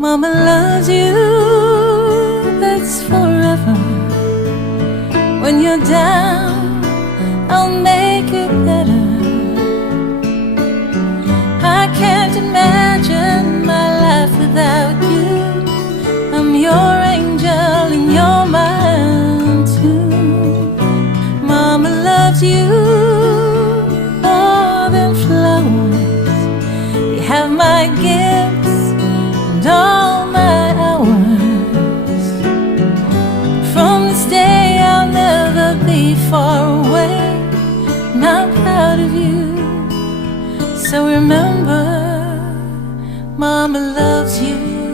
Mama loves you, that's forever. When you're down, I'll make it better. I can't imagine my life without you. I'm your angel and you're mine too. Mama loves you more than flowers. You have my gifts and all my hours. From this day I'll never be far away, and I'm proud of you. So remember, Mama loves you.